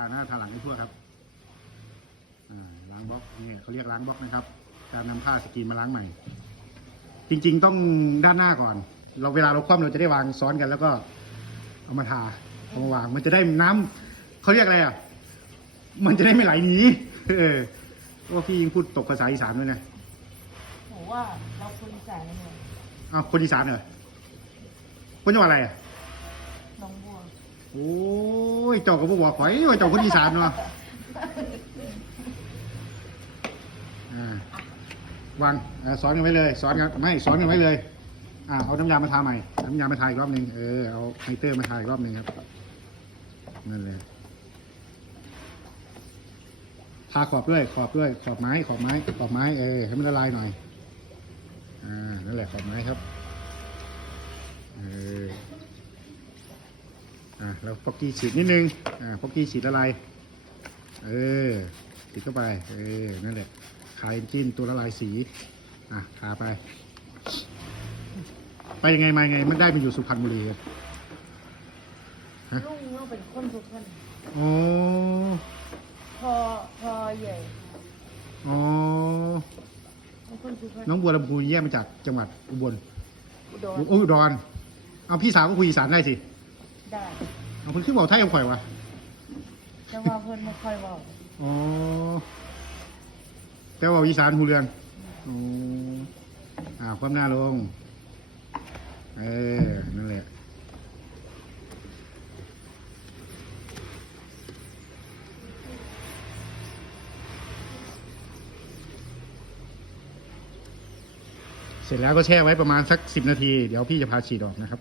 ทาหน้าทาหลังให้ทั่วครับอ่าล้างบล็อกนี่เขาเรียกล้างบล็อกนะครับ การนำผ้าสกรีนมาล้างใหม่ จริง ๆ ต้องด้านหน้าก่อน เราเวลาเราคว่ำเราจะได้วางซ้อนกัน แล้วก็เอามาทาเอามาวาง มันจะได้น้ำเขาเรียกอะไรอะมันจะได้ไม่ไหลหนีเออก็พี่ยิงพูดตกภาษาอีสานด้วยนะผมว่าเราคนอีสานเนี่ยอ้าวคนอีสานเหรอคนจังหวัดอะไรอะน้องบัวโอ้ย เจ้าก็บ่บอกข่อยว่าเจ้าคนอีสานเนาะอ่าวางเอ่อซ้อนกันไว้เลยซ้อนกันไม่ซ้อนกันไว้เลย อ่าเอาน้ำยามาทาใหม่น้ำยามาทาอีกรอบหนึ่งเออเอาไฮเตอร์มาทาอีกรอบหนึ่งครับนั่นเลยทาขอบด้วยขอบด้วยขอบไม้ขอบไม้ขอบไม้เออให้มันละลายหน่อยอ่านั่นแหละขอบไม้ครับเออ อะ แล้วป๊อกกี้ฉีดนิดนึง อ่าป๊อกกี้ฉีดละลายเออฉีดเข้าไป เออ นั่นแหละคายจิ้นตัวละลายสี อะทาไป ไปยังไงมายังไง มันได้มาอยู่สุพรรณบุรีครับลุงเราเป็นคนทุกคนโอ้พอพอใหญ่อ๋อเป็นคนทุกคนน้องบัวลำพูแยกมาจากจังหวัดอุบลอุดรอุอุดรเอาพี่สาวก็คุยอีสานได้สิ ได้ เอาคนขึ้นบอกไทยเอาข่อยวะแต่ว่าเพิ่นไม่ค่อยบอกอ๋อแต่ว่าอีสานหูเรืองอ๋ออ่าความหน้าลง เออ นั่นแหละ เสร็จแล้วก็แช่ไว้ประมาณสักสิบนาที เดี๋ยวพี่จะพาฉีดออกนะครับ